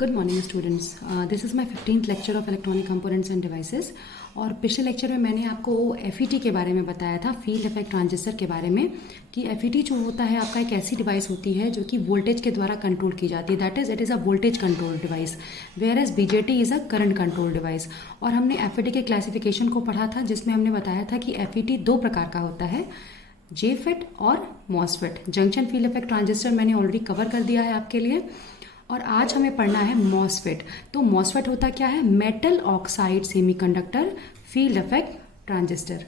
Good morning students. This is my 15th lecture of electronic components end devices. और पिछले lecture में मैंने आपको FET के बारे में बताया था, फील्ड इफेक्ट ट्रांजिस्टर के बारे में, कि FET जो होता है आपका एक ऐसी डिवाइस होती है जो कि वोल्टेज के द्वारा कंट्रोल की जाती है। That is it is a voltage control device, whereas BJT is a current control device. और हमने FET के क्लासिफिकेशन को पढ़ा था, जिसमें हमने बताया था कि FET दो प्रकार का होता है, JFET और MOSFET। Junction field effect transistor मैंने ऑलरेडी कवर कर दिया है आपके लिए। और आज हमें पढ़ना है MOSFET। तो MOSFET होता क्या है? Metal oxide semiconductor field effect transistor.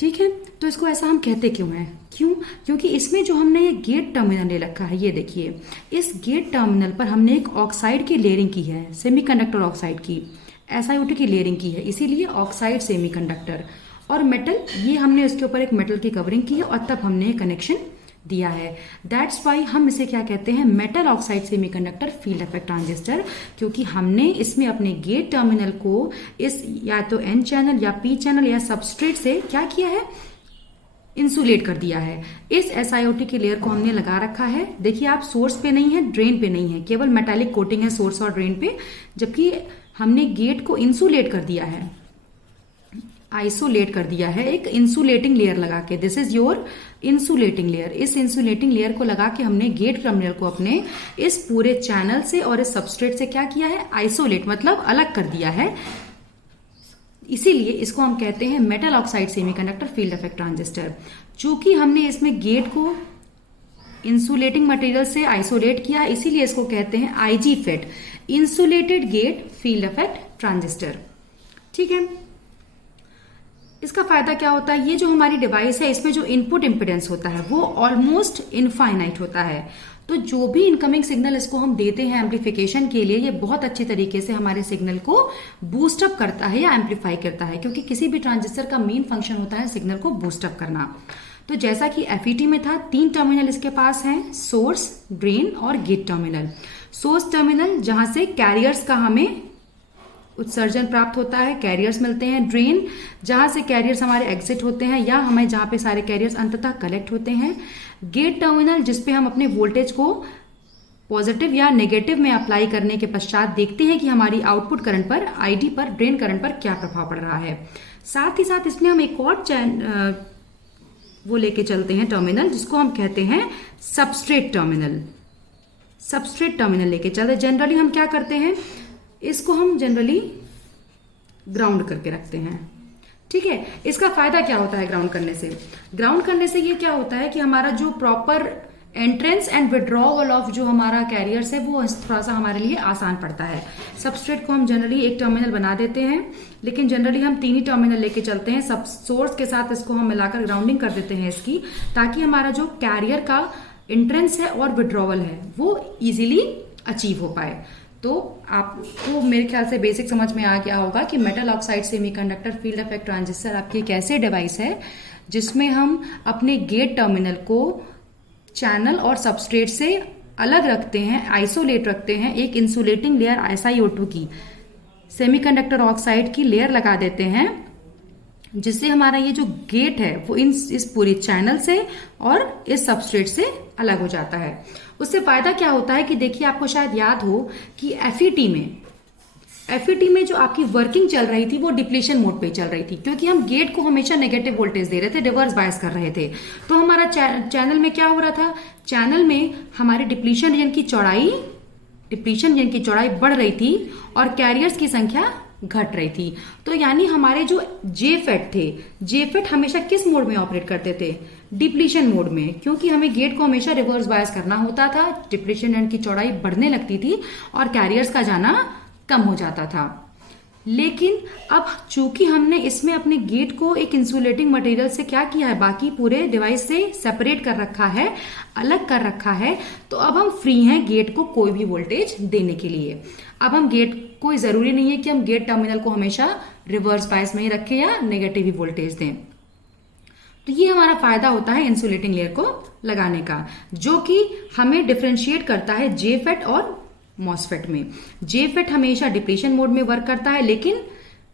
ठीक है, तो इसको ऐसा हम कहते क्यों हैं? क्योंकि इसमें जो हमने ये गेट टर्मिनल ले रखा है, ये देखिए, इस गेट टर्मिनल पर हमने एक ऑक्साइड की लेयरिंग की है, सेमीकंडक्टर ऑक्साइड की, SiO2 की लेयरिंग की है, इसीलिए ऑक्साइड सेमीकंडक्टर। और मेटल, ये हमने इसके ऊपर एक मेटल की कवरिंग की है और तब हमने कनेक्शन दिया है। दैट्स वाई हम इसे क्या कहते हैं? Metal oxide semiconductor field effect transistor, क्योंकि हमने इसमें अपने गेट टर्मिनल को इस या तो N चैनल या P चैनल या सबस्ट्रेट से क्या किया है? इंसुलेट कर दिया है। इस SiO2 की लेयर को हमने लगा रखा है। देखिए, आप सोर्स पे नहीं है, ड्रेन पे नहीं है, केवल मेटालिक कोटिंग है सोर्स और ड्रेन पे, जबकि हमने गेट को इंसुलेट कर दिया है, आइसोलेट कर दिया है एक इंसुलेटिंग लेयर लगा के। This is your insulating layer. इस इंसुलेटिंग लेयर को लगा के हमने गेट टर्मिनल को अपने इस पूरे चैनल से और इस सबस्ट्रेट से क्या किया है? आइसोलेट, मतलब अलग कर दिया है। इसीलिए इसको हम कहते हैं metal oxide semiconductor field effect transistor. चूंकि हमने इसमें गेट को इंसुलेटिंग मटेरियल से आइसोलेट किया, इसीलिए इसको कहते हैं IGFET, insulated gate field effect transistor. ठीक है, इसका फायदा क्या होता है? ये जो हमारी डिवाइस है, इसमें जो इनपुट इम्पिडेंस होता है वो ऑलमोस्ट इनफाइनाइट होता है। तो जो भी इनकमिंग सिग्नल इसको हम देते हैं एम्पलीफिकेशन के लिए, ये बहुत अच्छी तरीके से हमारे सिग्नल को बूस्टअप करता है या एम्पलीफाई करता है, क्योंकि किसी भी ट्रांजिस्टर का मेन फंक्शन होता है सिग्नल को बूस्टअप करना। तो जैसा कि FET में था, 3 टर्मिनल इसके पास हैं, सोर्स, ड्रेन और गेट टर्मिनल। सोर्स टर्मिनल, जहां से कैरियर्स का हमें उत्सर्जन प्राप्त होता है, कैरियर्स मिलते हैं। ड्रेन, जहां से कैरियर्स हमारे एग्जिट होते हैं या हमें जहां पे सारे कैरियर्स अंततः कलेक्ट होते हैं। गेट टर्मिनल, जिसपे हम अपने वोल्टेज को पॉजिटिव या नेगेटिव में अप्लाई करने के पश्चात देखते हैं कि हमारी आउटपुट करंट पर, ID पर, ड्रेन करंट पर क्या प्रभाव पड़ रहा है। साथ ही साथ इसमें हम एक और वो लेके चलते हैं टर्मिनल, जिसको हम कहते हैं सबस्ट्रेट टर्मिनल। सबस्ट्रेट टर्मिनल लेके चलते। जनरली हम क्या करते हैं? इसको हम जनरली ग्राउंड करके रखते हैं। ठीक है, इसका फायदा क्या होता है ग्राउंड करने से? ग्राउंड करने से ये क्या होता है कि हमारा जो proper entrance and withdrawal of जो हमारा कैरियर्स है, वो थोड़ा सा हमारे लिए आसान पड़ता है। सबस्ट्रेट को हम जनरली एक टर्मिनल बना देते हैं, लेकिन जनरली हम 3 ही टर्मिनल लेके चलते हैं। सब सोर्स के साथ इसको हम मिलाकर ग्राउंडिंग कर देते हैं इसकी, ताकि हमारा जो कैरियर का एंट्रेंस है और विड्रॉवल है वो इजीली अचीव हो पाए। तो आपको मेरे ख्याल से बेसिक समझ में आ गया होगा कि metal oxide semiconductor field effect transistor आपकी एक ऐसे डिवाइस है जिसमें हम अपने गेट टर्मिनल को चैनल और सबस्ट्रेट से अलग रखते हैं, आइसोलेट रखते हैं। एक इंसुलेटिंग लेयर SiO2 की, सेमीकंडक्टर ऑक्साइड की लेयर लगा देते हैं, जिससे हमारा ये जो गेट है वो इस पूरे चैनल से और इस सबस्ट्रेट से अलग हो जाता है। उससे फायदा क्या होता है कि देखिए, आपको शायद याद हो कि FET में जो आपकी वर्किंग चल रही थी वो डिप्लीशन मोड पे चल रही थी, क्योंकि हम गेट को हमेशा नेगेटिव वोल्टेज दे रहे थे, रिवर्स बायस कर रहे थे। तो हमारा चैनल में क्या हो रहा था? चैनल में हमारे डिप्लीशन रीजन की चौड़ाई बढ़ रही थी और कैरियर्स की संख्या घट रही थी। तो यानी हमारे जो JFET हमेशा किस मोड में ऑपरेट करते थे? डिप्लीशन मोड में, क्योंकि हमें गेट को हमेशा रिवर्स बायस करना होता था। डिप्लीशन एंड की चौड़ाई बढ़ने लगती थी और कैरियर्स का जाना कम हो जाता था। लेकिन अब चूंकि हमने इसमें अपने गेट को एक इंसुलेटिंग मटेरियल से क्या किया है, बाकी पूरे डिवाइस से सेपरेट कर रखा है, अलग कर रखा है, तो अब हम फ्री हैं गेट को कोई भी वोल्टेज देने के लिए। अब हम गेट, कोई जरूरी नहीं है कि हम गेट टर्मिनल को हमेशा रिवर्स बायस में ही रखें या नेगेटिव ही वोल्टेज दें। तो ये हमारा फायदा होता है इंसुलेटिंग लेयर को लगाने का, जो कि हमें डिफरेंशिएट करता है JFET और MOSFET में। JFET हमेशा डिप्लीशन मोड में वर्क करता है, लेकिन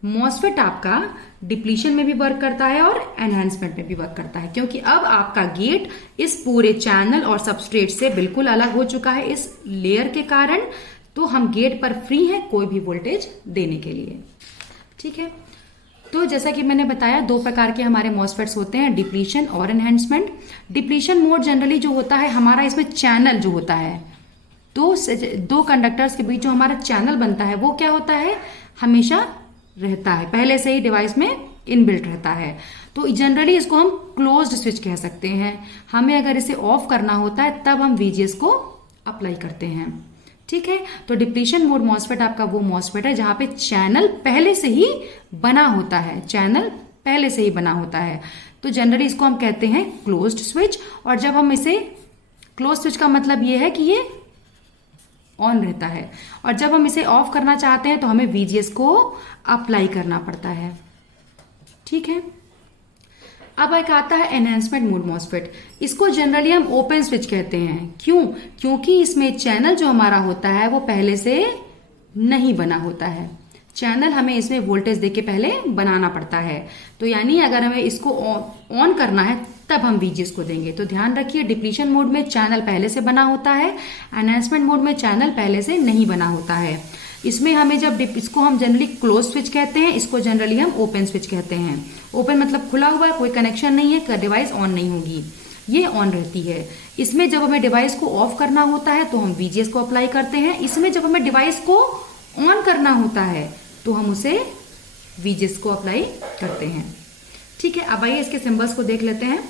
MOSFET आपका डिप्लीशन में भी वर्क करता है और एनहांसमेंट में भी वर्क करता है, क्योंकि अब आपका गेट इस पूरे चैनल और सबस्ट्रेट से बिल्कुल अलग हो चुका है इस लेयर के कारण। तो हम गेट पर फ्री हैं कोई भी वोल्टेज देने के लिए। ठीक है, तो जैसा कि मैंने बताया दो प्रकार के हमारे मॉसफेट्स होते हैं, डिप्लीशन और एनहेंसमेंट। डिप्लीशन मोड जनरली जो होता है हमारा, इसमें चैनल जो होता है दो कंडक्टर्स के बीच जो हमारा चैनल बनता है वो क्या होता है, हमेशा रहता है, पहले से ही डिवाइस में इनबिल्ट रहता है। तो जनरली इसको हम क्लोज्ड स्विच कह सकते हैं। हमें अगर इसे ऑफ करना होता है तब हम वीजीएस को अप्लाई करते हैं। ठीक है, तो डिप्लीशन मोड मॉसफेट आपका वो मॉसफेट है जहां पे चैनल पहले से ही बना होता है, चैनल पहले से ही बना होता है। तो जनरली इसको हम कहते हैं क्लोज्ड स्विच। और जब हम इसे क्लोज स्विच का मतलब ये है कि ये ऑन रहता है, और जब हम इसे ऑफ करना चाहते हैं तो हमें वीजीएस को अप्लाई करना पड़ता है। ठीक है, अब एक आता है एनहेंसमेंट मोड मॉसफेट। इसको जनरली हम ओपन स्विच कहते हैं। क्यों? क्योंकि इसमें चैनल जो हमारा होता है वो पहले से नहीं बना होता है। चैनल हमें इसमें वोल्टेज देके पहले बनाना पड़ता है। तो यानी अगर हमें इसको ऑन करना है तब हम वीजीएस को देंगे। तो ध्यान रखिए, डिप्लीशन मोड में चैनल पहले से बना होता है, एनहांसमेंट मोड में चैनल पहले से नहीं बना होता है। इसमें हमें जब इसको हम जनरली क्लोज स्विच कहते हैं, इसको जनरली हम ओपन स्विच कहते हैं। ओपन मतलब खुला हुआ है, कोई कनेक्शन नहीं है, डिवाइस ऑन नहीं होगी, ये ऑन रहती है। इसमें जब हमें डिवाइस को ऑफ करना होता है तो हम वीजीएस को अप्लाई करते हैं। इसमें जब हमें डिवाइस को ऑन करना होता है तो हम उसे वीजीएस को अप्लाई करते हैं। ठीक है, अब आइए इसके सिंबल्स को देख लेते हैं।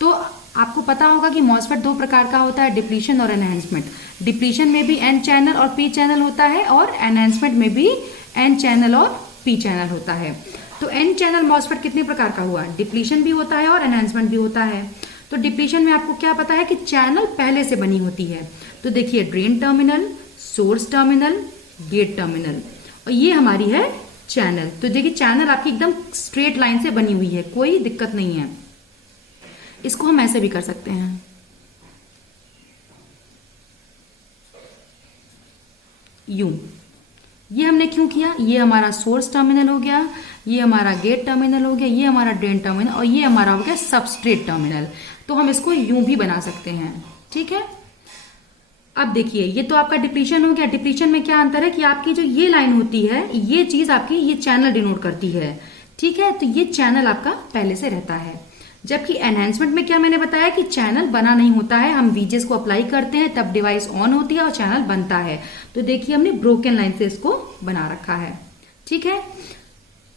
तो आपको पता होगा कि मॉसफेट दो प्रकार का होता है, डिप्लीशन और एनहांसमेंट। डिप्लीशन में भी एन चैनल और पी चैनल होता है, और एनहांसमेंट में भी एन चैनल और पी चैनल होता है। तो एन चैनल मॉसफेट कितने प्रकार का हुआ? डिप्लीशन भी होता है और एनहांसमेंट भी होता है। तो डिप्लीशन में आपको क्या पता है कि चैनल पहले से बनी होती है। तो देखिए, drain terminal, source terminal, gate terminal, और ये हमारी है चैनल। तो देखिए, चैनल आपकी एकदम स्ट्रेट लाइन से बनी हुई है, कोई दिक्कत नहीं है। इसको हम ऐसे भी कर सकते हैं, यूं। ये हमने क्यों किया? ये हमारा सोर्स टर्मिनल हो गया, ये हमारा गेट टर्मिनल हो गया, ये हमारा ड्रेन टर्मिनल, और ये हमारा हो गया सबस्ट्रेट टर्मिनल। तो हम इसको यूं भी बना सकते हैं। ठीक है, अब देखिए, ये तो आपका डिप्लीशन हो गया। डिप्लीशन में क्या अंतर है कि आपकी जो ये लाइन होती है, ये चीज आपकी ये चैनल डिनोट करती है। ठीक है, तो ये चैनल आपका पहले से रहता है। जबकि एनहांसमेंट में क्या मैंने बताया कि चैनल बना नहीं होता है, हम वीजीएस को अप्लाई करते हैं तब डिवाइस ऑन होती है और चैनल बनता है। तो देखिए, हमने ब्रोकन लाइन से इसको बना रखा है। ठीक है,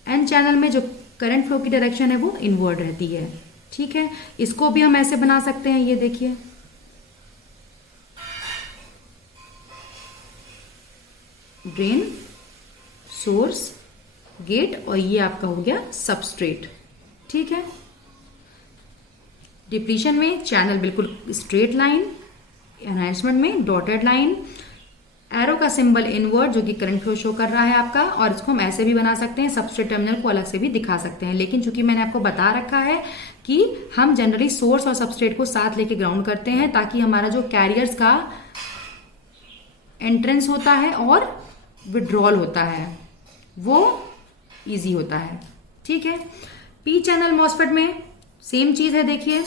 एन चैनल में जो करंट फ्लो की डायरेक्शन है वो इनवर्ड रहती है। ठीक है, इसको भी हम ऐसे बना सकते हैं, ये देखिए, ड्रेन, सोर्स, गेट, और ये आपका हो गया सबस्ट्रेट। ठीक है, डिप्लीशन में चैनल बिल्कुल स्ट्रेट लाइन, एनहांसमेंट में डॉटेड लाइन, एरो का सिंबल इनवर्ड जो कि करंट फ्लो शो कर रहा है आपका। और इसको हम ऐसे भी बना सकते हैं, सबस्ट्रेट टर्मिनल को अलग से भी दिखा सकते हैं। लेकिन चूंकि मैंने आपको बता रखा है कि हम जनरली सोर्स और सबस्ट्रेट को साथ लेके ग्राउंड करते हैं, ताकि हमारा जो कैरियर्स का एंट्रेंस होता है और विड्रॉल होता है वो इजी होता है। ठीक है, पी चैनल मॉसफेट में सेम चीज है। देखिए,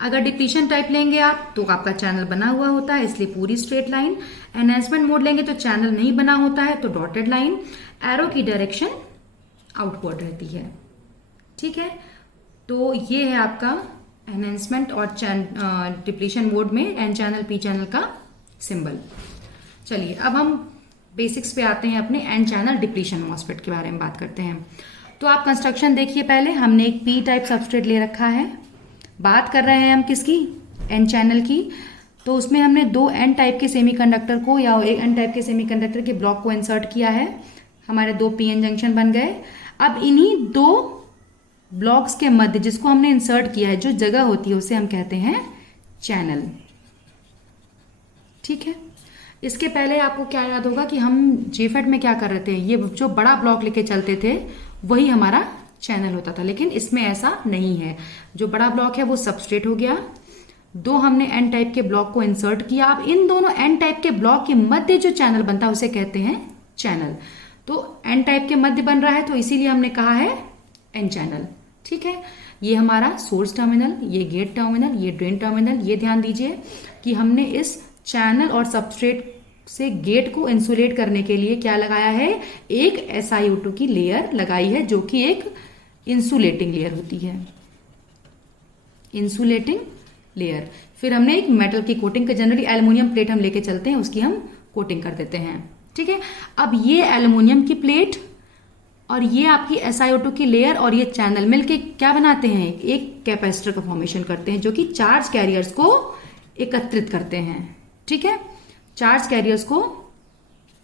अगर डिप्लीशन टाइप लेंगे आप तो आपका चैनल बना हुआ होता है, इसलिए पूरी स्ट्रेट लाइन। एनहांसमेंट मोड लेंगे तो चैनल नहीं बना होता है, तो डॉटेड लाइन, एरो की डायरेक्शन आउटवर्ड रहती है। ठीक है, तो ये है आपका एनहांसमेंट और डिप्लीशन मोड में एन चैनल पी चैनल का सिंबल। चलिए, अब हम बेसिक्स पे आते हैं, अपने एन चैनल डिप्लीशन मॉसफेट के बारे में बात करते हैं। तो आप कंस्ट्रक्शन देखिए, पहले हमने एक पी टाइप सबस्ट्रेट ले रखा है। बात कर रहे हैं हम किसकी? एन चैनल की। तो उसमें हमने दो एन टाइप के सेमीकंडक्टर को या एक एन टाइप के सेमीकंडक्टर के ब्लॉक को इंसर्ट किया है। हमारे दो पीएन जंक्शन बन गए। अब इन्हीं दो ब्लॉक्स के मध्य जिसको हमने इंसर्ट किया है, जो जगह होती है उसे हम कहते हैं चैनल। ठीक है, इसके पहले आपको क्या याद होगा कि हम जेफेट में क्या कर रहे थे, ये जो बड़ा ब्लॉक लेके चलते थे वही हमारा चैनल होता था। लेकिन इसमें ऐसा नहीं है, जो बड़ा ब्लॉक है वो सबस्ट्रेट हो गया, दो हमने एन टाइप के ब्लॉक को इंसर्ट किया। अब इन दोनों एन टाइप के ब्लॉक के मध्य जो चैनल बनता है उसे कहते हैं चैनल। तो एन टाइप के मध्य बन रहा है तो इसीलिए हमने कहा है एन चैनल। ठीक है, ये हमारा सोर्स टर्मिनल, ये गेट टर्मिनल, ये ड्रेन टर्मिनल। ये ध्यान दीजिए कि हमने इस चैनल और सबस्ट्रेट से गेट को इंसुलेट करने के लिए क्या लगाया है, एक SiO2 की लेयर लगाई है, जो कि एक इंसुलेटिंग लेयर होती है, इंसुलेटिंग लेयर। फिर हमने एक मेटल की कोटिंग का, जनरली एल्युमिनियम प्लेट हम लेके चलते हैं, उसकी हम कोटिंग कर देते हैं, ठीक है। अब ये एल्युमिनियम की प्लेट और ये आपकी SiO2 की लेयर और ये चैनल मिलके क्या बनाते हैं, एक कैपेसिटर का फॉर्मेशन करते हैं, जो कि चार्ज कैरियर्स को एकत्रित करते हैं, ठीक है। चार्ज कैरियर्स को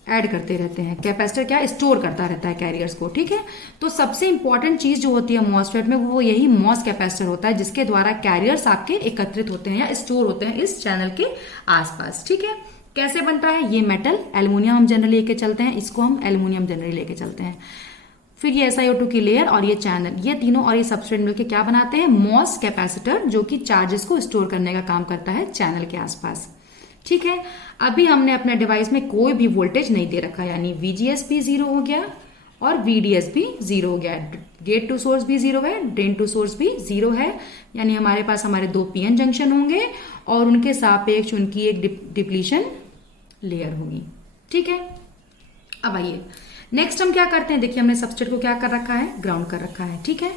ऐड करते रहते हैं। कैपेसिटर क्या स्टोर करता रहता है कैरियर्स को, ठीक है। तो सबसे इंपॉर्टेंट चीज जो होती है मॉसफेट में, वो यही मॉस कैपेसिटर होता है, जिसके द्वारा कैरियर्स आपके एकत्रित होते हैं या स्टोर होते हैं इस चैनल के आसपास, ठीक है। कैसे बनता है, ये मेटल एल्युमिनियम हम जनरली लेके चलते हैं, इसको हम एल्युमिनियम जनरली लेके चलते हैं। फिर ये SiO2 की लेयर और ये चैनल, ये तीनों और ये सबस्ट्रेट मिलकर क्या बनाते हैं, मॉस कैपेसिटर, जो कि चार्जेस को स्टोर करने का काम करता है चैनल के आसपास, ठीक है। अभी हमने अपने डिवाइस में कोई भी वोल्टेज नहीं दे रखा, यानी VGS भी 0 हो गया और VDS भी 0 हो गया, गेट टू सोर्स भी 0 है, ड्रेन टू सोर्स भी 0 है, यानी हमारे पास हमारे 2 PN जंक्शन होंगे और उनके सापेक्ष उनकी एक डिप्लीशन लेयर होगी, ठीक है। अब आइए नेक्स्ट हम क्या करते हैं, देखिए हमने सबस्ट्रेट को क्या कर रखा है, ग्राउंड कर रखा है, ठीक है।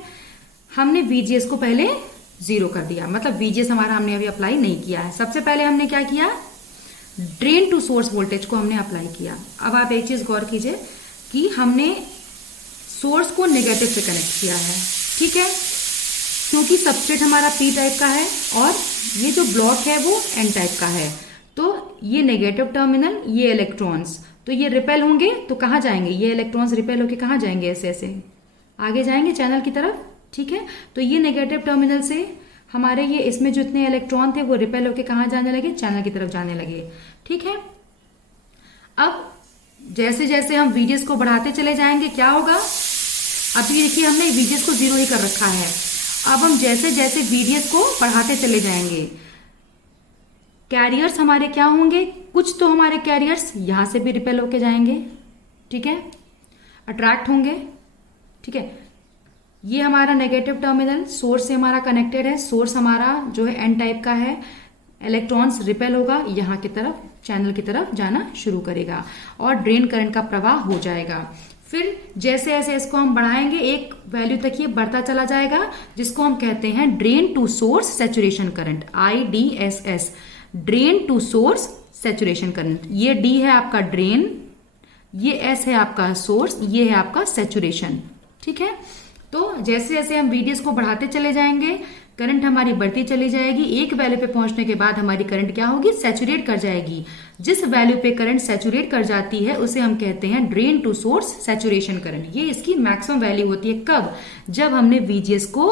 हमने VGS को पहले 0 कर दिया, मतलब VGS हमारा हमने अभी अप्लाई नहीं किया है। सबसे पहले हमने क्या किया, ड्रेन टू सोर्स वोल्टेज को हमने अप्लाई किया। अब आप एक चीज गौर कीजिए कि हमने सोर्स को नेगेटिव से कनेक्ट किया है, ठीक है, क्योंकि सबस्ट्रेट हमारा P टाइप का है और ये जो ब्लॉक है वो N टाइप का है। तो ये नेगेटिव टर्मिनल, ये इलेक्ट्रॉन्स, तो ये रिपेल होंगे, तो कहाँ जाएंगे, ये इलेक्ट्रॉन्स रिपेल होके कहाँ जाएंगे, ऐसे ऐसे आगे जाएंगे चैनल की तरफ, ठीक है। तो ये नेगेटिव टर्मिनल से हमारे ये इसमें जो इतने इलेक्ट्रॉन थे वो रिपेल होके कहाँ जाने लगे, चैनल की तरफ जाने लगे, ठीक है। अब जैसे जैसे हम VGS को बढ़ाते चले जाएंगे क्या होगा, अभी देखिए हमने VGS को 0 ही कर रखा है। अब हम जैसे जैसे VDS को बढ़ाते चले जाएंगे, कैरियर्स हमारे क्या होंगे, कुछ तो हमारे कैरियर्स यहां से भी रिपेल होके जाएंगे, ठीक है, अट्रैक्ट होंगे, ठीक है। ये हमारा नेगेटिव टर्मिनल सोर्स से हमारा कनेक्टेड है, सोर्स हमारा जो है N टाइप का है, इलेक्ट्रॉन्स रिपेल होगा, यहाँ की तरफ चैनल की तरफ जाना शुरू करेगा और ड्रेन करंट का प्रवाह हो जाएगा। फिर जैसे जैसे इसको हम बढ़ाएंगे एक वैल्यू तक ये बढ़ता चला जाएगा, जिसको हम कहते हैं drain to source saturation current, IDSS, drain to source saturation current. ये D है आपका ड्रेन, ये S है आपका सोर्स, ये है आपका सैचुरेशन, ठीक है। तो जैसे जैसे हम VDS को बढ़ाते चले जाएंगे, करंट हमारी बढ़ती चली जाएगी, एक वैल्यू पे पहुंचने के बाद हमारी करंट क्या होगी, सैचुरेट कर जाएगी। जिस वैल्यू पे करंट सैचुरेट कर जाती है उसे हम कहते हैं drain to source saturation current. ये इसकी मैक्सिमम वैल्यू होती है, कब, जब हमने VGS को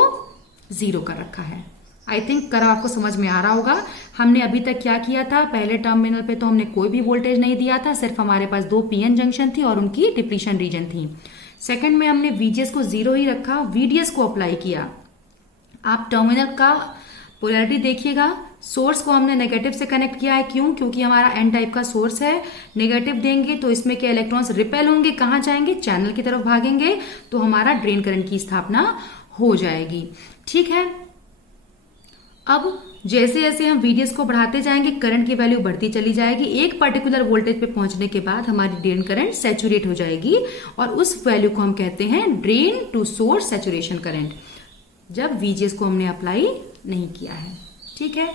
0 कर रखा है। आई थिंक कर आपको समझ में आ रहा होगा। हमने अभी तक क्या किया था, पहले टर्मिनल पे तो हमने कोई भी वोल्टेज नहीं दिया था, सिर्फ हमारे पास 2 PN जंक्शन थी और उनकी डिप्लीशन रीजन थी। सेकंड में हमने VGS को 0 ही रखा, VDS को अप्लाई किया। आप टर्मिनल का पोलैरिटी देखिएगा, सोर्स को हमने नेगेटिव से कनेक्ट किया है, क्यों, क्योंकि हमारा N टाइप का सोर्स है। नेगेटिव देंगे तो इसमें के इलेक्ट्रॉन्स रिपेल होंगे, कहाँ जाएंगे, चैनल की तरफ भागेंगे, तो हमारा ड्रेन करंट की स्थापना हो जाएगी, ठीक है। अब जैसे जैसे हम VDS को बढ़ाते जाएंगे, करंट की वैल्यू बढ़ती चली जाएगी, एक पर्टिकुलर वोल्टेज पे पहुंचने के बाद हमारी ड्रेन करंट सैचुरेट हो जाएगी और उस वैल्यू को हम कहते हैं drain to source saturation current, जब VGS को हमने अप्लाई नहीं किया है, ठीक है।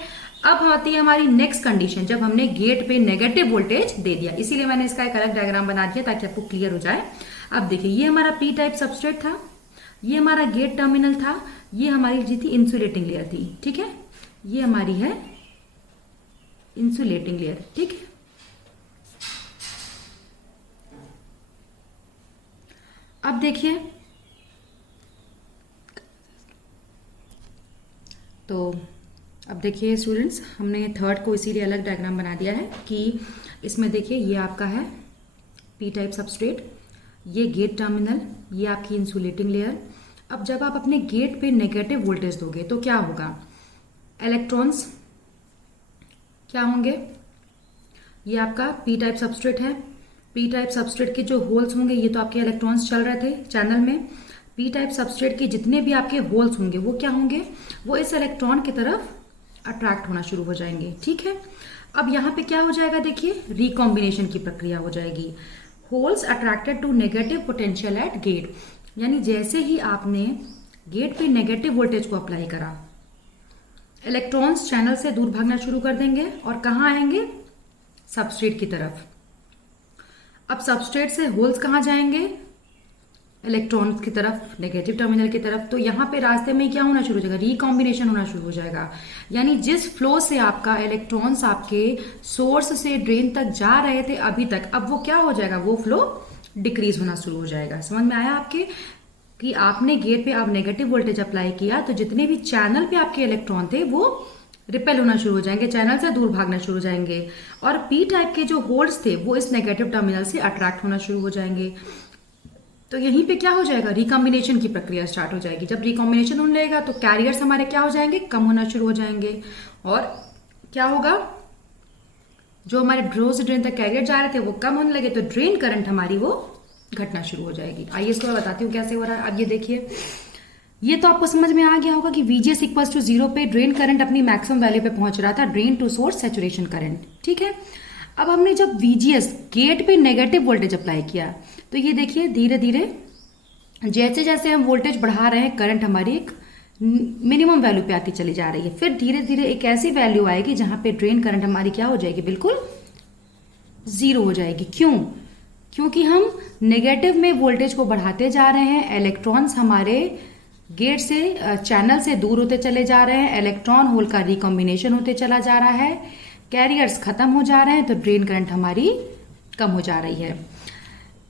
अब आती है हमारी नेक्स्ट कंडीशन, जब हमने गेट पे नेगेटिव वोल्टेज दे दिया, इसीलिए मैंने इसका एक अलग डायग्राम बना दिया ताकि आपको क्लियर हो जाए। अब देखिए ये हमारा P टाइप सबस्ट्रेट था, ये हमारा गेट टर्मिनल था, ये हमारी जी थी इंसुलेटिंग लेयर थी, ठीक है, ये हमारी है इंसुलेटिंग लेयर, ठीक है। अब देखिए, तो अब देखिए स्टूडेंट्स, हमने थर्ड को इसीलिए अलग डायग्राम बना दिया है कि इसमें देखिए ये आपका है P टाइप सबस्ट्रेट, ये गेट टर्मिनल, ये आपकी इंसुलेटिंग लेयर। अब जब आप अपने गेट पे नेगेटिव वोल्टेज दोगे तो क्या होगा, इलेक्ट्रॉन्स क्या होंगे, ये आपका P टाइप सबस्ट्रेट है, P टाइप सबस्ट्रेट के जो होल्स होंगे, ये तो आपके इलेक्ट्रॉन्स चल रहे थे चैनल में, P टाइप सबस्ट्रेट के जितने भी आपके होल्स होंगे वो क्या होंगे, वो इस इलेक्ट्रॉन की तरफ अट्रैक्ट होना शुरू हो जाएंगे, ठीक है। अब यहाँ पे क्या हो जाएगा, देखिए रिकॉम्बिनेशन की प्रक्रिया हो जाएगी। Holes attracted to negative potential at gate, यानी जैसे ही आपने गेट पे नेगेटिव वोल्टेज को अप्लाई करा, इलेक्ट्रॉन्स चैनल से दूर भागना शुरू कर देंगे और कहाँ आएंगे, सबस्ट्रेट की तरफ। अब सबस्ट्रेट से होल्स कहाँ जाएंगे, इलेक्ट्रॉन्स की तरफ, नेगेटिव टर्मिनल की तरफ। तो यहाँ पे रास्ते में क्या होना शुरू हो जाएगा, रिकॉम्बिनेशन होना शुरू हो जाएगा। यानी जिस फ्लो से आपका इलेक्ट्रॉन्स आपके सोर्स से ड्रेन तक जा रहे थे अभी तक, अब वो क्या हो जाएगा, वो फ्लो डिक्रीज होना शुरू हो जाएगा। समझ में आया आपके कि आपने गेट पे अब नेगेटिव वोल्टेज अप्लाई किया तो जितने भी चैनल पे आपके इलेक्ट्रॉन थे वो रिपेल होना शुरू हो जाएंगे, चैनल से दूर भागना शुरू हो जाएंगे, और पी टाइप के जो होल्स थे वो इस नेगेटिव टर्मिनल से अट्रैक्ट होना शुरू हो जाएंगे। तो यहीं पे क्या हो जाएगा, रिकॉम्बिनेशन की प्रक्रिया स्टार्ट हो जाएगी। जब रिकॉम्बिनेशन होने लगेगा तो कैरियर्स हमारे क्या हो जाएंगे, कम होना शुरू हो जाएंगे, और क्या होगा, जो हमारे ड्रो से ड्रेन तक कैरियर जा रहे थे वो कम होने लगे तो ड्रेन करंट हमारी वो घटना शुरू हो जाएगी। आइए इसको मैं बताती हूँ कैसे हो रहा है। अब ये देखिए, ये तो आपको समझ में आ गया होगा कि VGS इक्वल्स टू 0 पे ड्रेन करंट अपनी मैक्सिमम वैल्यू पे पहुंच रहा था, drain to source saturation current, ठीक है। अब हमने जब VGS गेट पे नेगेटिव वोल्टेज अप्लाई किया तो ये देखिए धीरे धीरे जैसे जैसे हम वोल्टेज बढ़ा रहे हैं करंट हमारी एक मिनिमम वैल्यू पे आती चली जा रही है। फिर धीरे धीरे एक ऐसी वैल्यू आएगी जहां पे ड्रेन करंट हमारी क्या हो जाएगी, बिल्कुल 0 हो जाएगी। क्यों, क्योंकि हम नेगेटिव में वोल्टेज को बढ़ाते जा रहे हैं, इलेक्ट्रॉन्स हमारे गेट से चैनल से दूर होते चले जा रहे हैं, इलेक्ट्रॉन होल का रिकॉम्बिनेशन होते चला जा रहा है, कैरियर्स खत्म हो जा रहे हैं, तो ड्रेन करंट हमारी कम हो जा रही है।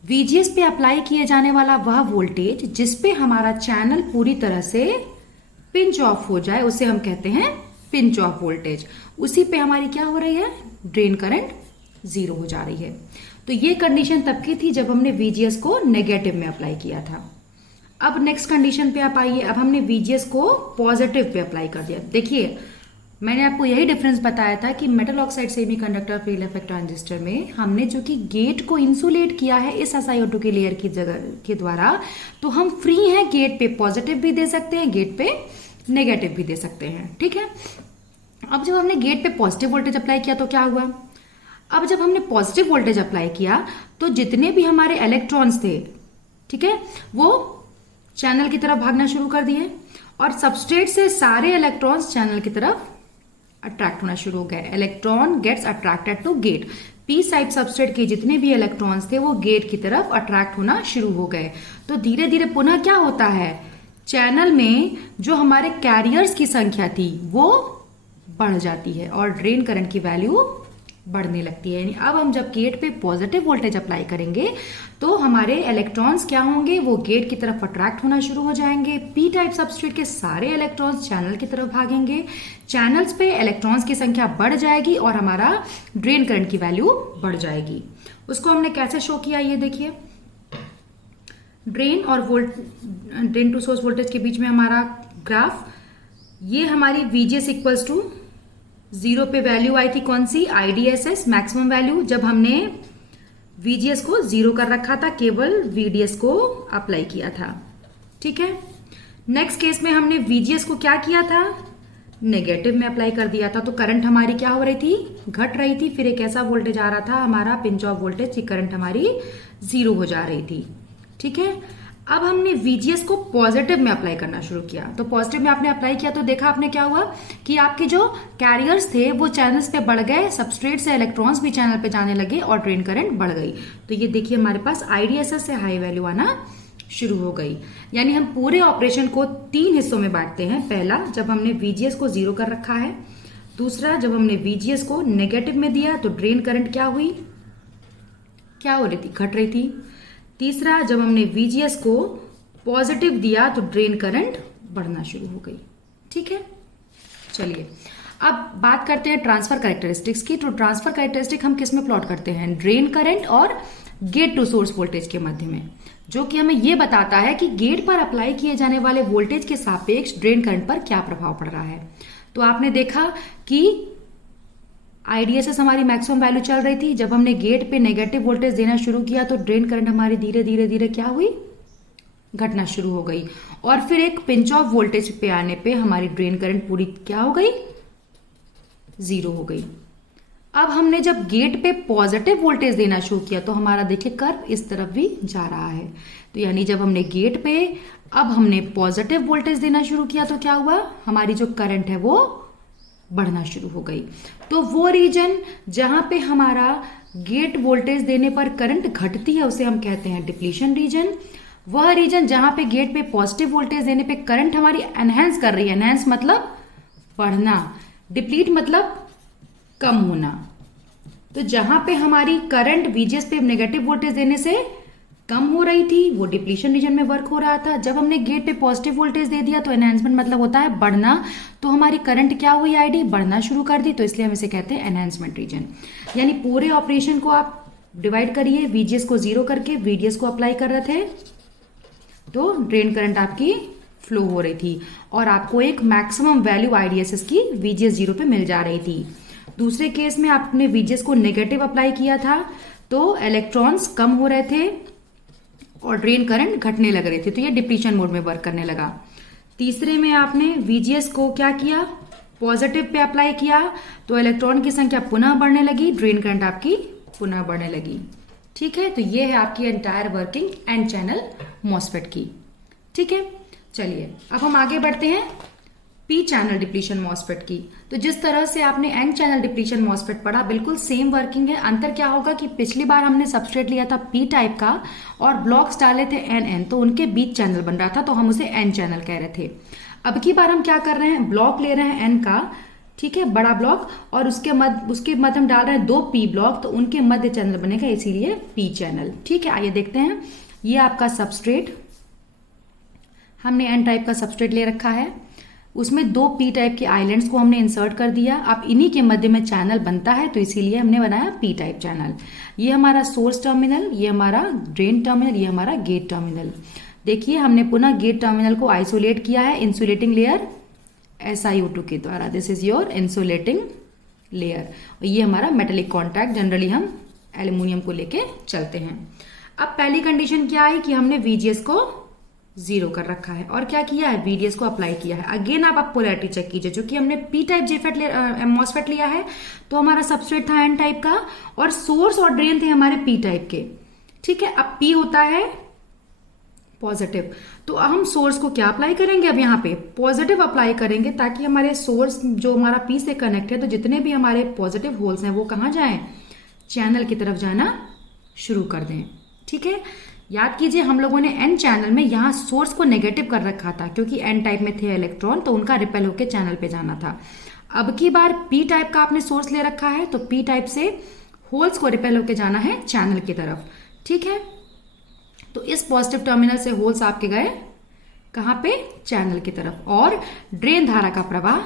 VGS पे अप्लाई किए जाने वाला वह वोल्टेज जिसपे हमारा चैनल पूरी तरह से पिंच ऑफ हो जाए उसे हम कहते हैं पिंच ऑफ वोल्टेज। उसी पे हमारी क्या हो रही है, ड्रेन करंट 0 हो जा रही है। तो ये कंडीशन तब की थी जब हमने VGS को नेगेटिव में अप्लाई किया था। अब नेक्स्ट कंडीशन पे आप आइए, अब हमने VGS को पॉजिटिव पे अप्लाई कर दिया। देखिए मैंने आपको यही डिफरेंस बताया था कि metal oxide semiconductor field effect transistor में हमने जो कि गेट को इंसुलेट किया है इस SiO2 की लेयर की जगह के द्वारा, तो हम फ्री हैं, गेट पे पॉजिटिव भी दे सकते हैं, गेट पे नेगेटिव भी दे सकते हैं, ठीक है। अब जब हमने गेट पे पॉजिटिव वोल्टेज अप्लाई किया तो क्या हुआ, अब जब हमने पॉजिटिव वोल्टेज अप्लाई किया तो जितने भी हमारे इलेक्ट्रॉन्स थे, ठीक है, वो चैनल की तरफ भागना शुरू कर दिए और सबस्ट्रेट से सारे इलेक्ट्रॉन्स चैनल की तरफ अट्रैक्ट होना शुरू हो गए। Electron gates attracted to gate, P type substrate के जितने भी इलेक्ट्रॉन्स थे वो गेट की तरफ अट्रैक्ट होना शुरू हो गए। तो धीरे धीरे पुनः क्या होता है, चैनल में जो हमारे कैरियर्स की संख्या थी वो बढ़ जाती है और ड्रेन करंट की वैल्यू बढ़ने लगती है। यानी अब हम जब गेट पे पॉजिटिव वोल्टेज अप्लाई करेंगे तो हमारे इलेक्ट्रॉन्स क्या होंगे, वो गेट की तरफ अट्रैक्ट होना शुरू हो जाएंगे, पी टाइप सबस्ट्रेट के सारे इलेक्ट्रॉन्स चैनल की तरफ भागेंगे, चैनल्स पे इलेक्ट्रॉन्स की संख्या बढ़ जाएगी और हमारा ड्रेन करंट की वैल्यू बढ़ जाएगी। उसको हमने कैसे शो किया, ये देखिए, ड्रेन टू सोर्स वोल्टेज के बीच में हमारा ग्राफ, ये हमारी VGS इक्वल्स टू 0 पे वैल्यू आई थी कौन सी, IDSS मैक्सिमम वैल्यू, जब हमने VGS को 0 कर रखा था, केवल VDS को अप्लाई किया था, ठीक है। नेक्स्ट केस में हमने VGS को क्या किया था, नेगेटिव में अप्लाई कर दिया था, तो करंट हमारी क्या हो रही थी, घट रही थी। फिर एक ऐसा वोल्टेज आ रहा था हमारा पिंच ऑफ वोल्टेज की करंट हमारी 0 हो जा रही थी, ठीक है। अब हमने VGS को पॉजिटिव में अप्लाई करना शुरू किया, तो पॉजिटिव में आपने अप्लाई किया तो देखा आपने क्या हुआ कि आपके जो कैरियर्स थे वो चैनल्स पे बढ़ गए, सबस्ट्रेट से इलेक्ट्रॉन्स भी चैनल पे जाने लगे और ड्रेन करंट बढ़ गई। तो ये देखिए हमारे पास IDSS से हाई वैल्यू आना शुरू हो गई। यानी हम पूरे ऑपरेशन को 3 हिस्सों में बांटते हैं। पहला, जब हमने VGS को 0 कर रखा है। दूसरा, जब हमने VGS को नेगेटिव में दिया तो ड्रेन करंट क्या हुई, क्या हो रही थी, घट रही थी। तीसरा, जब हमने VGS को पॉजिटिव दिया तो ड्रेन करंट बढ़ना शुरू हो गई, ठीक है। चलिए अब बात करते हैं ट्रांसफर कैरेक्टरिस्टिक्स की। तो ट्रांसफर कैरेक्टरिस्टिक हम किस में प्लॉट करते हैं, ड्रेन करंट और गेट टू सोर्स वोल्टेज के मध्य में, जो कि हमें यह बताता है कि गेट पर अप्लाई किए जाने वाले वोल्टेज के सापेक्ष ड्रेन करंट पर क्या प्रभाव पड़ रहा है। तो आपने देखा कि IDSS हमारी मैक्सिमम वैल्यू चल रही थी, जब हमने गेट पे नेगेटिव वोल्टेज देना शुरू किया तो ड्रेन करंट हमारी धीरे धीरे धीरे क्या हुई, घटना शुरू हो गई। और फिर एक पिंच ऑफ वोल्टेज पे आने पे हमारी ड्रेन करंट पूरी क्या हो गई, 0 हो गई। अब हमने जब गेट पे पॉजिटिव वोल्टेज देना शुरू किया तो हमारा देखिए कर्व इस तरफ भी जा रहा है। तो यानी जब हमने गेट पे अब हमने पॉजिटिव वोल्टेज देना शुरू किया तो क्या हुआ, हमारी जो करंट है वो बढ़ना शुरू हो गई। तो वो रीजन जहां पे हमारा गेट वोल्टेज देने पर करंट घटती है उसे हम कहते हैं डिप्लीशन रीजन। वह रीजन जहां पे गेट पे पॉजिटिव वोल्टेज देने पे करंट हमारी एनहेंस कर रही है, एनहेंस मतलब बढ़ना, डिप्लीट मतलब कम होना। तो जहां पे हमारी करंट वीजीएस पे नेगेटिव वोल्टेज देने से कम हो रही थी वो डिप्लीशन रीजन में वर्क हो रहा था। जब हमने गेट पे पॉजिटिव वोल्टेज दे दिया तो एनहेंसमेंट मतलब होता है बढ़ना, तो हमारी करंट क्या हुई आईडी बढ़ना शुरू कर दी, तो इसलिए हम इसे कहते हैं एनहेंसमेंट रीजन। यानी पूरे ऑपरेशन को आप डिवाइड करिए, वीजीएस को 0 करके वीडीएस को अप्लाई कर रहे थे तो ड्रेन करंट आपकी फ्लो हो रही थी और आपको एक मैक्सिमम वैल्यू आईडीएसएस की वीजीएस 0 पे मिल जा रही थी। दूसरे केस में आपने वीजीएस को नेगेटिव अप्लाई किया था तो इलेक्ट्रॉन्स कम हो रहे थे और ड्रेन करंट घटने लग रहे थे, तो ये डिप्लीशन मोड में वर्क करने लगा। तीसरे में आपने वीजीएस को क्या किया, पॉजिटिव पे अप्लाई किया तो इलेक्ट्रॉन की संख्या पुनः बढ़ने लगी, ड्रेन करंट आपकी पुनः बढ़ने लगी। ठीक है, तो ये है आपकी entire working N channel MOSFET की। ठीक है, चलिए अब हम आगे बढ़ते हैं पी चैनल डिप्लीशन मॉसफेट की। तो जिस तरह से आपने एन चैनल डिप्लीशन मॉसफेट पढ़ा बिल्कुल सेम वर्किंग है। अंतर क्या होगा कि पिछली बार हमने सबस्ट्रेट लिया था पी टाइप का और ब्लॉक्स डाले थे एन एन, तो उनके बीच चैनल बन रहा था तो हम उसे एन चैनल कह रहे थे। अब की बार हम क्या कर रहे हैं, ब्लॉक ले रहे हैं एन का, ठीक है, बड़ा ब्लॉक, और उसके मध्य हम डाल रहे हैं 2 पी ब्लॉक, तो उनके मध्य चैनल बनेगा, इसीलिए पी चैनल। ठीक है, आइए देखते हैं। ये आपका सबस्ट्रेट, हमने एन टाइप का सबस्ट्रेट ले रखा है, उसमें 2 पी टाइप के आइलैंड्स को हमने इंसर्ट कर दिया। अब इन्हीं के मध्य में चैनल बनता है तो इसीलिए हमने बनाया पी टाइप चैनल। ये हमारा सोर्स टर्मिनल, ये हमारा ड्रेन टर्मिनल, ये हमारा गेट टर्मिनल। देखिए हमने पुनः गेट टर्मिनल को आइसोलेट किया है इंसुलेटिंग लेयर SiO2 के द्वारा। This is your insulating layer. और ये हमारा मेटेलिक कॉन्टैक्ट, जनरली हम एल्यूमिनियम को लेके चलते हैं। अब पहली कंडीशन क्या है कि हमने VGS को 0 कर रखा है और क्या किया है, VDS को अप्लाई किया है। अगेन आप पोलैरिटी चेक कीजिए, जो कि हमने पी टाइप जेफेट मॉसफेट लिया है तो हमारा सबस्ट्रेट था एन टाइप का और सोर्स और ड्रेन थे हमारे पी टाइप के। ठीक है, अब पी होता है पॉजिटिव, तो हम सोर्स को क्या अप्लाई करेंगे, अब यहाँ पे पॉजिटिव अप्लाई करेंगे ताकि हमारे सोर्स जो हमारा पी से कनेक्ट है तो जितने भी हमारे पॉजिटिव होल्स हैं वो कहाँ जाएं, चैनल की तरफ जाना शुरू कर दें। ठीक है, याद कीजिए हम लोगों ने एन चैनल में यहाँ सोर्स को नेगेटिव कर रखा था क्योंकि एन टाइप में थे इलेक्ट्रॉन, तो उनका रिपेल होकर चैनल पे जाना था। अब की बार पी टाइप का आपने सोर्स ले रखा है तो पी टाइप से होल्स को रिपेल होकर जाना है चैनल की तरफ। ठीक है, तो इस पॉजिटिव टर्मिनल से होल्स आपके गए कहाँ पे, चैनल की तरफ, और ड्रेन धारा का प्रवाह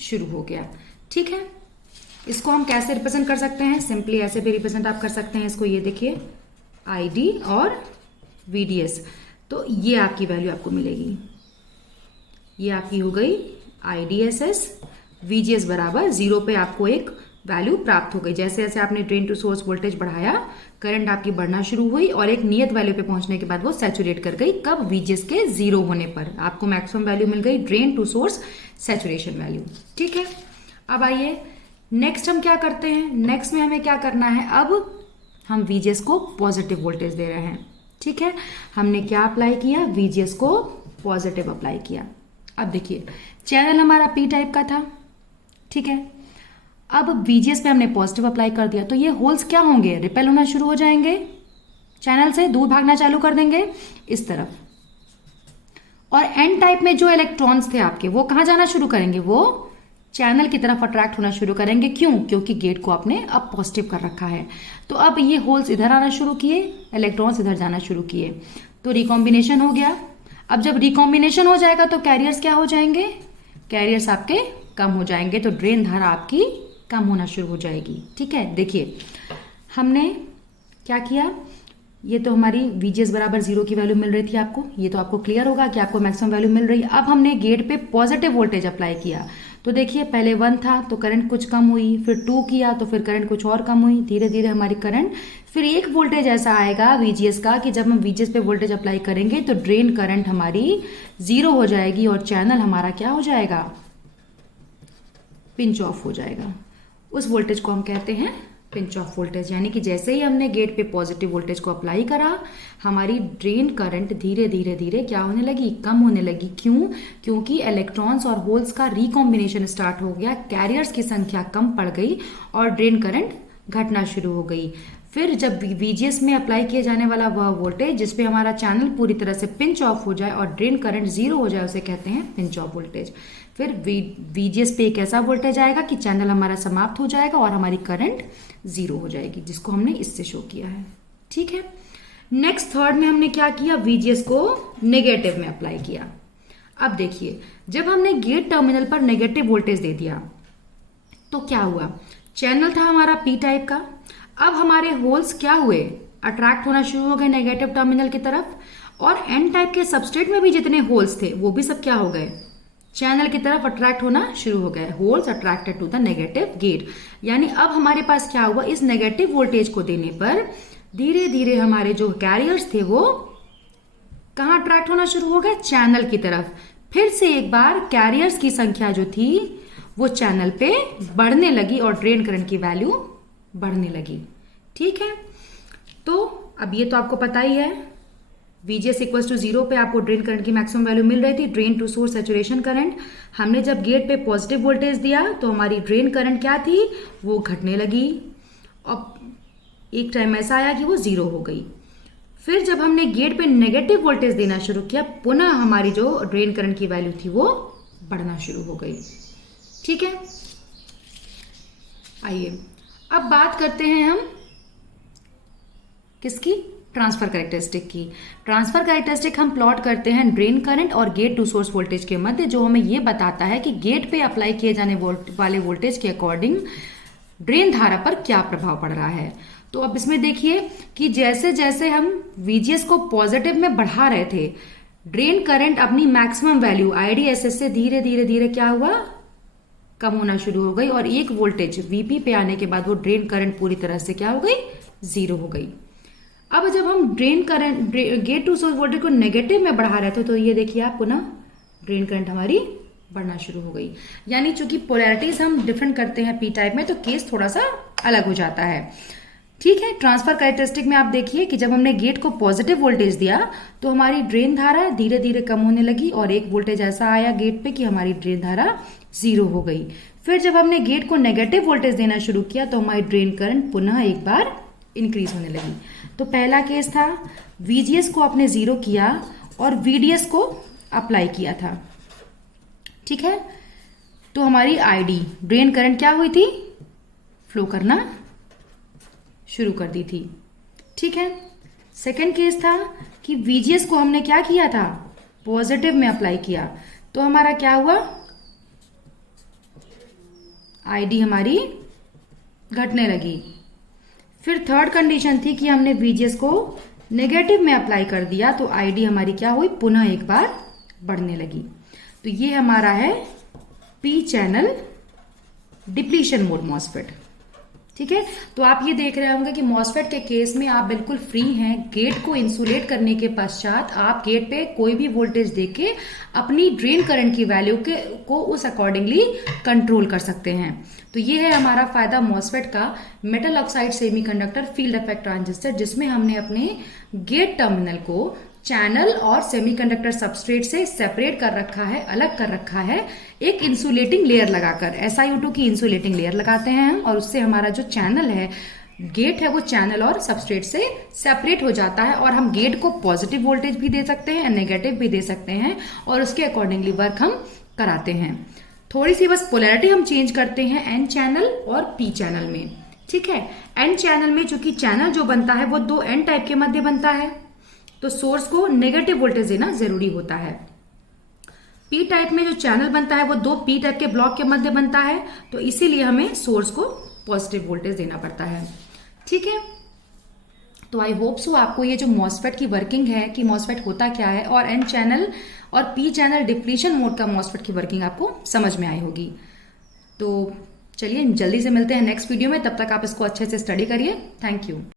शुरू हो गया। ठीक है, इसको हम कैसे रिप्रेजेंट कर सकते हैं, सिंपली ऐसे भी रिप्रेजेंट आप कर सकते हैं इसको। ये देखिए ID और VDS, तो ये आपकी वैल्यू आपको मिलेगी, ये आपकी हो गई IDSS। VGS बराबर 0 पे आपको एक वैल्यू प्राप्त हो गई। जैसे जैसे आपने ड्रेन टू सोर्स वोल्टेज बढ़ाया करंट आपकी बढ़ना शुरू हुई और एक नियत वैल्यू पे पहुंचने के बाद वो सैचुरेट कर गई। कब, VGS के 0 होने पर आपको मैक्सिमम वैल्यू मिल गई, drain to source saturation value. ठीक है, अब आइए नेक्स्ट हम क्या करते हैं, नेक्स्ट में हमें क्या करना है, अब हम VGS को पॉजिटिव वोल्टेज दे रहे हैं। ठीक है, हमने क्या अप्लाई किया, VGS को पॉजिटिव अप्लाई किया। अब देखिए चैनल हमारा पी टाइप का था। ठीक है, अब VGS पे हमने पॉजिटिव अप्लाई कर दिया तो ये होल्स क्या होंगे, रिपेल होना शुरू हो जाएंगे, चैनल से दूर भागना चालू कर देंगे इस तरफ। और एन टाइप में जो इलेक्ट्रॉन्स थे आपके वो कहाँ जाना शुरू करेंगे, वो चैनल की तरफ अट्रैक्ट होना शुरू करेंगे। क्यों, क्योंकि गेट को आपने अब पॉजिटिव कर रखा है। तो अब ये होल्स इधर आना शुरू किए, इलेक्ट्रॉन्स इधर जाना शुरू किए, तो रिकॉम्बिनेशन हो गया। अब जब रिकॉम्बिनेशन हो जाएगा तो कैरियर्स क्या हो जाएंगे, कैरियर्स आपके कम हो जाएंगे, तो ड्रेन धारा आपकी कम होना शुरू हो जाएगी। ठीक है, देखिए हमने क्या किया, ये तो हमारी VGS बराबर 0 की वैल्यू मिल रही थी आपको, ये तो आपको क्लियर होगा कि आपको मैक्सिमम वैल्यू मिल रही है। अब हमने गेट पे पॉजिटिव वोल्टेज अप्लाई किया तो देखिए पहले 1 था तो करंट कुछ कम हुई, फिर 2 किया तो फिर करंट कुछ और कम हुई, धीरे धीरे हमारी करंट, फिर एक वोल्टेज ऐसा आएगा VGS का कि जब हम VGS पे वोल्टेज अप्लाई करेंगे तो ड्रेन करंट हमारी 0 हो जाएगी और चैनल हमारा क्या हो जाएगा, पिंच ऑफ हो जाएगा। उस वोल्टेज को हम कहते हैं पिंच ऑफ वोल्टेज। यानी कि जैसे ही हमने गेट पे पॉजिटिव वोल्टेज को अप्लाई करा, हमारी ड्रेन करंट धीरे धीरे धीरे क्या होने लगी, कम होने लगी। क्यों? क्योंकि इलेक्ट्रॉन्स और होल्स का रिकॉम्बिनेशन स्टार्ट हो गया, कैरियर्स की संख्या कम पड़ गई और ड्रेन करंट घटना शुरू हो गई। फिर जब VGS में अप्लाई किया जाने वाला वह वोल्टेज जिसपे हमारा चैनल पूरी तरह से पिंच ऑफ हो जाए और ड्रेन करंट जीरो हो जाए, उसे कहते हैं पिंच ऑफ वोल्टेज। फिर VGS पे एक ऐसा वोल्टेज आएगा कि चैनल हमारा समाप्त हो जाएगा और हमारी करंट जीरो हो जाएगी, जिसको हमने इससे शो किया है। ठीक है। नेक्स्ट थर्ड में हमने क्या किया, VGS को नेगेटिव में अप्लाई किया। अब देखिए, जब हमने गेट टर्मिनल पर नेगेटिव वोल्टेज दे दिया तो क्या हुआ, चैनल था हमारा P टाइप का। अब हमारे होल्स क्या हुए, अट्रैक्ट होना शुरू हो गए नेगेटिव टर्मिनल की तरफ, और N टाइप के सबस्ट्रेट में भी जितने होल्स थे वो भी सब क्या हो गए, चैनल की तरफ अट्रैक्ट होना शुरू हो गए। Holes attracted to the negative gate. यानी अब हमारे पास क्या हुआ, इस नेगेटिव वोल्टेज को देने पर धीरे धीरे हमारे जो कैरियर्स थे वो कहाँ अट्रैक्ट होना शुरू हो गए, चैनल की तरफ। फिर से एक बार कैरियर्स की संख्या जो थी वो चैनल पे बढ़ने लगी और ड्रेन करंट की वैल्यू बढ़ने लगी। ठीक है। तो अब ये तो आपको पता ही है, VGS इक्वल टू 0 पे आपको ड्रेन करंट की मैक्सिमम वैल्यू मिल रही थी, drain to source saturation current. हमने जब गेट पे पॉजिटिव वोल्टेज दिया तो हमारी ड्रेन करंट क्या थी, वो घटने लगी और एक टाइम ऐसा आया कि वो 0 हो गई। फिर जब हमने गेट पे नेगेटिव वोल्टेज देना शुरू किया, पुनः हमारी जो ड्रेन करंट की वैल्यू थी वो बढ़ना शुरू हो गई। ठीक है। आइए अब बात करते हैं हम किसकी, ट्रांसफर कैरेक्टरिस्टिक की। ट्रांसफर कैरेक्टरिस्टिक हम प्लॉट करते हैं ड्रेन करंट और गेट टू सोर्स वोल्टेज के मध्य, जो हमें ये बताता है कि गेट पे अप्लाई किए जाने वाले वोल्टेज के अकॉर्डिंग ड्रेन धारा पर क्या प्रभाव पड़ रहा है। तो अब इसमें देखिए कि जैसे जैसे हम VGS को पॉजिटिव में बढ़ा रहे थे, ड्रेन करंट अपनी मैक्सिमम वैल्यू IDSS से धीरे धीरे धीरे क्या हुआ, कम होना शुरू हो गई और एक वोल्टेज VP पे आने के बाद वो ड्रेन करंट पूरी तरह से क्या हो गई, 0 हो गई। अब जब हम drain current gate to source voltage को नेगेटिव में बढ़ा रहे थे तो ये देखिए आप पुनः ड्रेन करंट हमारी बढ़ना शुरू हो गई। यानी चूंकि पोलैरिटीज हम डिफरेंट करते हैं P टाइप में, तो केस थोड़ा सा अलग हो जाता है। ठीक है। ट्रांसफर कैरेक्टरिस्टिक में आप देखिए कि जब हमने गेट को पॉजिटिव वोल्टेज दिया तो हमारी ड्रेन धारा धीरे धीरे कम होने लगी और एक वोल्टेज ऐसा आया गेट पे कि हमारी ड्रेन धारा 0 हो गई। फिर जब हमने गेट को नेगेटिव वोल्टेज देना शुरू किया तो हमारी ड्रेन करंट पुनः एक बार इंक्रीज होने लगी। तो पहला केस था VGS को आपने 0 किया और VDS को अप्लाई किया था। ठीक है। तो हमारी ID ड्रेन करंट क्या हुई थी, फ्लो करना शुरू कर दी थी। ठीक है। सेकंड केस था कि VGS को हमने क्या किया था, पॉजिटिव में अप्लाई किया, तो हमारा क्या हुआ, ID हमारी घटने लगी। फिर थर्ड कंडीशन थी कि हमने VGS को नेगेटिव में अप्लाई कर दिया तो ID हमारी क्या हुई, पुनः एक बार बढ़ने लगी। तो ये हमारा है P channel depletion mode MOSFET. ठीक है। तो आप ये देख रहे होंगे कि मॉसफेट के केस में आप बिल्कुल फ्री हैं। गेट को इंसुलेट करने के पश्चात आप गेट पे कोई भी वोल्टेज देके अपनी ड्रेन करंट की वैल्यू को उस अकॉर्डिंगली कंट्रोल कर सकते हैं। तो ये है हमारा फायदा मॉसफेट का, metal oxide semiconductor field effect transistor, जिसमें हमने अपने गेट टर्मिनल को चैनल और सेमीकंडक्टर सबस्ट्रेट से सेपरेट कर रखा है, अलग कर रखा है एक इंसुलेटिंग लेयर लगाकर। SiO2 की इंसुलेटिंग लेयर लगाते हैं हम और उससे हमारा जो चैनल है, गेट है, वो चैनल और सबस्ट्रेट से सेपरेट हो जाता है और हम गेट को पॉजिटिव वोल्टेज भी दे सकते हैं, नेगेटिव भी दे सकते हैं और उसके अकॉर्डिंगली वर्क हम कराते हैं। थोड़ी सी बस पोलैरिटी हम चेंज करते हैं N चैनल और P चैनल में। ठीक है। N चैनल में चूंकि चैनल जो बनता है वो 2 N टाइप के मध्य बनता है, तो सोर्स को नेगेटिव वोल्टेज देना जरूरी होता है। P टाइप में जो चैनल बनता है वो 2 P टाइप के ब्लॉक के मध्य बनता है, तो इसीलिए हमें सोर्स को पॉजिटिव वोल्टेज देना पड़ता है। ठीक है। तो आई होप सो आपको ये जो मॉसफेट की वर्किंग है कि मॉसफेट होता क्या है और N चैनल और P चैनल डिप्लीशन मोड का मॉसफेट की वर्किंग आपको समझ में आई होगी। तो चलिए जल्दी से मिलते हैं नेक्स्ट वीडियो में, तब तक आप इसको अच्छे से स्टडी करिए। Thank you.